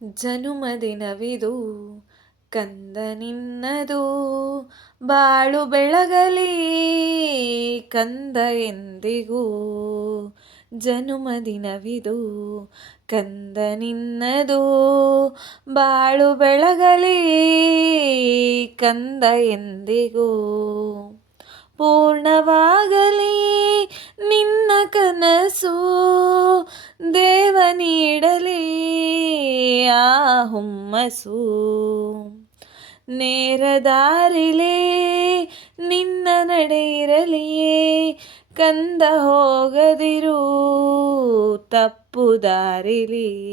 ಜನುಮದಿನವಿದು ಕಂದ ನಿನ್ನದು ಬಾಳು ಬೆಳಗಲಿ ಕಂದ ಎಂದಿಗೂ ಜನುಮದಿನವಿದು ಕಂದ ನಿನ್ನದು ಬಾಳು ಬೆಳಗಲಿ ಕಂದ ಎಂದಿಗೂ ಪೂರ್ಣವಾಗಲಿ ನಿನ್ನ ಕನಸು ಹುಮ್ಮಸು. ನೇರ ನಿನ್ನ ನಡೆ ಇರಲಿ ಕಂದ ಹೋಗದಿರು ತಪ್ಪು ದಾರಿಲಿ.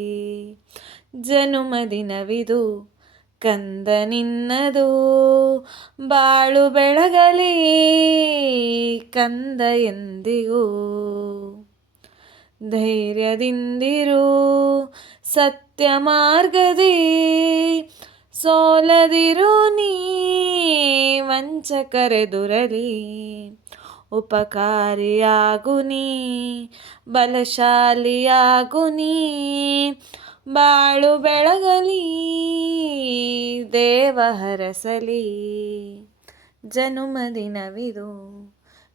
ಜನುಮದಿನವಿದು ಕಂದ ನಿನ್ನದು, ಬಾಳು ಬೆಳಗಲಿ, ಕಂದ ಎಂದಿಗೂ. ಧೈರ್ಯದಿಂದಿರು ಸತ್ಯ ಮಾರ್ಗದಿ ಸೋಲದಿರು ನೀ ವಂಚಕರೆದುರಲಿ ಉಪಕಾರಿಯಾಗು ನೀ ಬಲಶಾಲಿಯಾಗು ನೀ ಬಾಳು ಬೆಳಗಲಿ ದೇವ ಹರಸಲಿ. ಜನುಮದಿನವಿದು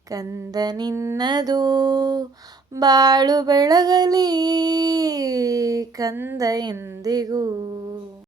ಕಂದ ನಿನ್ನದು ಬಾಳು ಬೆಳಗಲಿ ಕಂದ ಎಂದಿಗೂ.